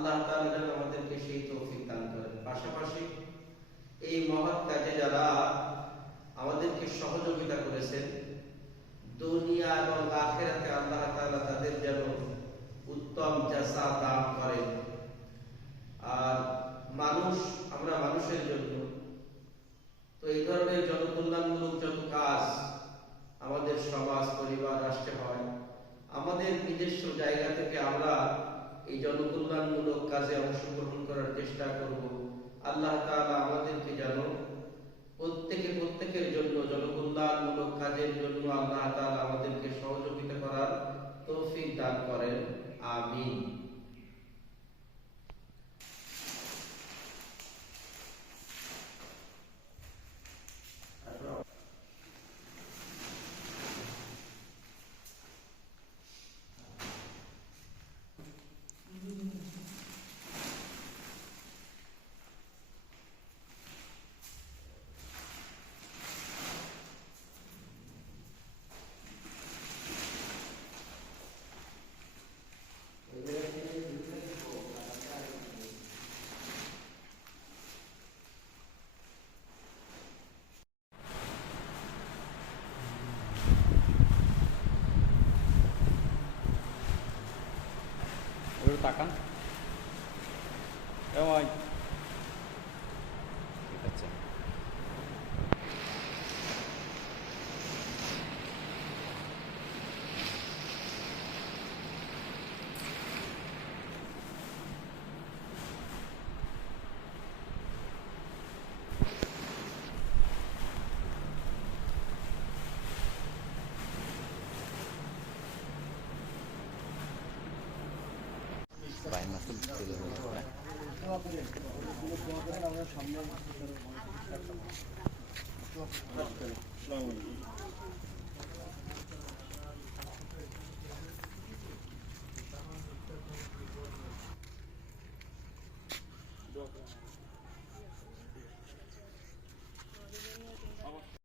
আল্লাহ তাআলা যেন আমাদেরকে সেই তৌফিক দান করেন। পাশাপাশি এই মহৎ কাজে যারা আমাদেরকে সহযোগিতা করেছেন, দুনিয়া এবং আখিরাতে আল্লাহ তাআলা তাদের যেন উত্তম জাযা দান করেন। আর আমরা মানুষের জন্য তো এই ধরনের জনকল্যাণমূলক যত কাজ আমাদের সমাজ, পরিবার, রাষ্ট্রে হয়, আমাদের নিজস্ব জায়গা থেকে আমরা এই জনকল্যাণমূলক কাজে অংশগ্রহণ করার চেষ্টা করব। আল্লাহ তাআলা আমাদেরকে যেন প্রত্যেকের জন্য জনকল্যাণমূলক কাজের জন্য আল্লাহ তাআলা আমাদেরকে সহযোগিতা করার তৌফিক দান করেন। আমিন। তাকান ঠিক আছে। ভাই মাসুল আমরা সামনে